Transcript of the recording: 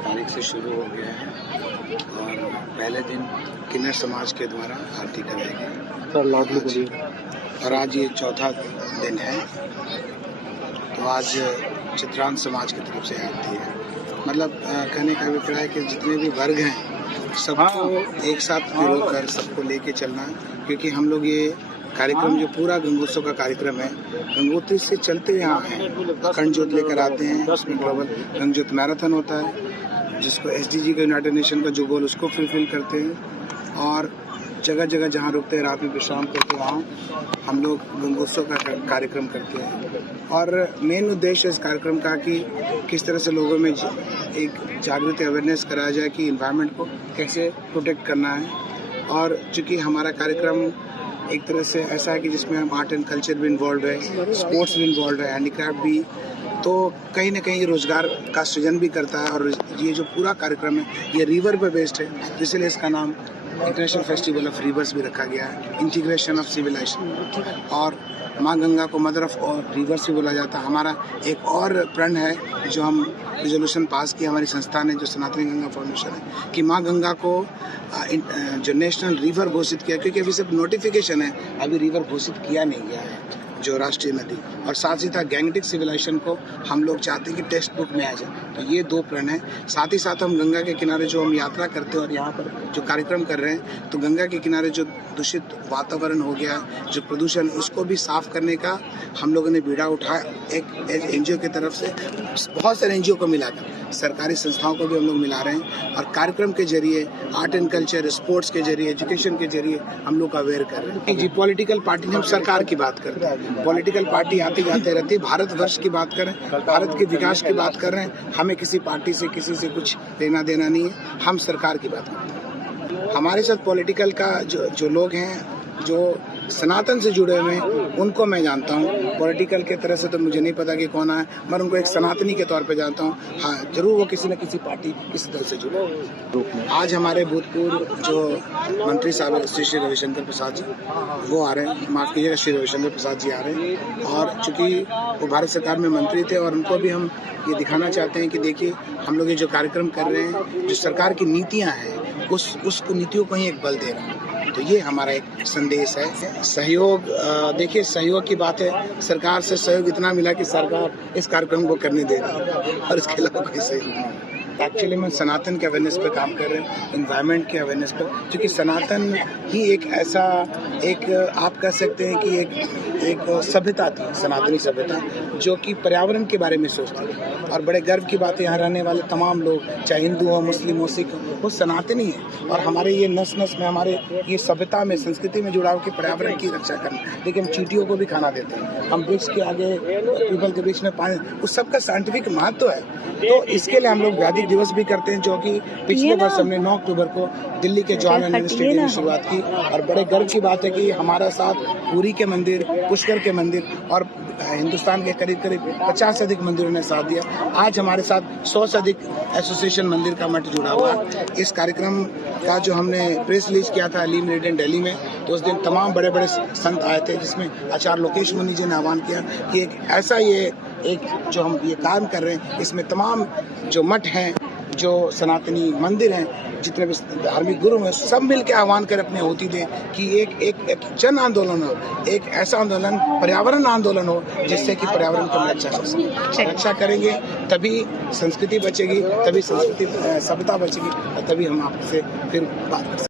तारीख से शुरू हो गया है और पहले दिन किन्नर समाज के द्वारा आरती कराई गई और आज ये चौथा दिन है। तो आज चित्रांत समाज की तरफ से आरती है। मतलब कहने का अभिप्राय कि जितने भी वर्ग हैं सबको एक साथ मिलकर सबको लेके चलना है, क्योंकि हम लोग ये कार्यक्रम जो पूरा गंगोत्सव का कार्यक्रम है, गंगोत्री से चलते यहाँ हैं, अखंड ज्योत लेकर आते हैं। उसमें ग्लोबल गंग ज्योत मैराथन होता है जिसको SDG का यूनाइटेड नेशन का जो गोल उसको फुलफिल करते हैं और जगह जगह जहाँ रुकते हैं रात में विश्राम करते हैं वहाँ हम लोग गंगोत्सव का कार्यक्रम करते हैं। और मेन उद्देश्य इस कार्यक्रम का कि किस तरह से लोगों में एक जागृति अवेयरनेस कराया जाए कि इन्वायरमेंट को कैसे प्रोटेक्ट करना है। और चूँकि हमारा कार्यक्रम एक तरह से ऐसा है कि जिसमें हम आर्ट एंड कल्चर भी इन्वॉल्व है, स्पोर्ट्स भी इन्वॉल्व है, हैंडीक्राफ्ट भी, तो कहीं ना कहीं रोजगार का सृजन भी करता है। और ये जो पूरा कार्यक्रम है ये रिवर पे बेस्ड है, इसलिए इसका नाम इंटरनेशनल फेस्टिवल ऑफ रिवर्स भी रखा गया है, इंटीग्रेशन ऑफ सिविलाइजेशन। और माँ गंगा को मदर ऑफ रिवर्स भी बोला जाता है। हमारा एक और प्रण है जो हम रिजोल्यूशन पास किया हमारी संस्था ने, जो सनातनी गंगा फाउंडेशन है, कि माँ गंगा को जो नेशनल रिवर घोषित किया, क्योंकि अभी सब नोटिफिकेशन है, अभी रिवर घोषित किया नहीं गया है जो राष्ट्रीय नदी। और साथ ही साथ गैंगटिक सिविलाइजेशन को हम लोग चाहते हैं कि टेक्स्ट बुक में आ जाए। तो ये दो प्रण है। साथ ही साथ हम गंगा के किनारे जो हम यात्रा करते हैं और यहाँ पर जो कार्यक्रम कर रहे हैं, तो गंगा के किनारे जो दूषित वातावरण हो गया, जो प्रदूषण, उसको भी साफ करने का हम लोगों ने बीड़ा उठाया। एक NGO की तरफ से बहुत सारे NGO को मिलाकर सरकारी संस्थाओं को भी हम लोग मिला रहे हैं और कार्यक्रम के जरिए आर्ट एंड कल्चर, स्पोर्ट्स के जरिए, एजुकेशन के जरिए हम लोग अवेयर कर रहे हैं। जी, पॉलिटिकल पार्टी, हम सरकार की बात करते हैं, पॉलिटिकल पार्टी आती जाते रहती है। भारतवर्ष की बात करें, भारत के विकास की बात कर रहे हैं, हमें किसी पार्टी से किसी से कुछ लेना देना नहीं है, हम सरकार की बात करते हैं। हमारे साथ पॉलिटिकल का जो लोग हैं जो सनातन से जुड़े हुए हैं उनको मैं जानता हूँ। पॉलिटिकल के तरह से तो मुझे नहीं पता कि कौन है, मैं उनको एक सनातनी के तौर पे जानता हूँ। हाँ, जरूर वो किसी न किसी पार्टी, किसी दल से जुड़े। आज हमारे भूतपूर्व जो मंत्री साहब श्री रविशंकर प्रसाद जी वो आ रहे हैं, माफ़ कीजिएगा, श्री रविशंकर प्रसाद जी आ रहे हैं। और चूँकि वो भारत सरकार में मंत्री थे और उनको भी हम ये दिखाना चाहते हैं कि देखिए हम लोग ये जो कार्यक्रम कर रहे हैं, जो सरकार की नीतियाँ हैं उस नीतियों को ही एक बल दे रहे हैं। तो ये हमारा एक संदेश है। सहयोग, देखिए सहयोग की बात है, सरकार से सहयोग इतना मिला कि सरकार इस कार्यक्रम को करने दे रही है और इसके अलावा कोई सहयोग नहीं। एक्चुअली मैं सनातन के अवेयरनेस पे काम कर रहे हैं, इन्वायरमेंट के अवेयरनेस पर, क्योंकि सनातन ही एक ऐसा, एक आप कह सकते हैं कि एक एक सभ्यता थी, सनातनी सभ्यता, जो कि पर्यावरण के बारे में सोचती थी। और बड़े गर्व की बात है, यहाँ रहने वाले तमाम लोग, चाहे हिंदू हो, मुस्लिम हो, सिख हो, वो सनातनी है। और हमारे ये नस नस में, हमारे ये सभ्यता में, संस्कृति में जुड़ाव के पर्यावरण की रक्षा करना। देखिए, हम चींटियों को भी खाना देते हैं, हम वृक्ष के आगे, पीपल के बीच में पानी, उस सब का साइंटिफिक महत्व है। तो इसके लिए हम लोग व्याधिक दिवस भी करते हैं, जो कि पिछले वर्ष हमने 9 अक्टूबर को दिल्ली के जवाहरलाल नेहरू स्टेडियम में शुरुआत की। और बड़े गर्व की बात है कि हमारा साथ पुरी के मंदिर, पुष्कर के मंदिर और हिंदुस्तान के करीब करीब 50 से अधिक मंदिरों ने साथ दिया। आज हमारे साथ 100 से अधिक एसोसिएशन मंदिर का मठ जुड़ा हुआ है। इस कार्यक्रम का जो हमने प्रेस रिलीज किया था ली मेरिडियन दिल्ली में, तो उस दिन तमाम बड़े बड़े संत आए थे, जिसमें आचार्य लोकेश मुनि जी ने आह्वान किया कि एक ऐसा ये एक जो हम ये काम कर रहे हैं, इसमें तमाम जो मठ हैं, जो सनातनी मंदिर हैं, जितने भी धार्मिक गुरु हैं, सब मिलकर आह्वान कर अपनी होती दें कि एक जन आंदोलन हो, एक ऐसा आंदोलन, पर्यावरण आंदोलन हो, जिससे कि पर्यावरण को हम रक्षा कर सकें। रक्षा करेंगे तभी संस्कृति बचेगी, तभी संस्कृति सभ्यता बचेगी, और तभी हम आपसे फिर बात कर सकते हैं।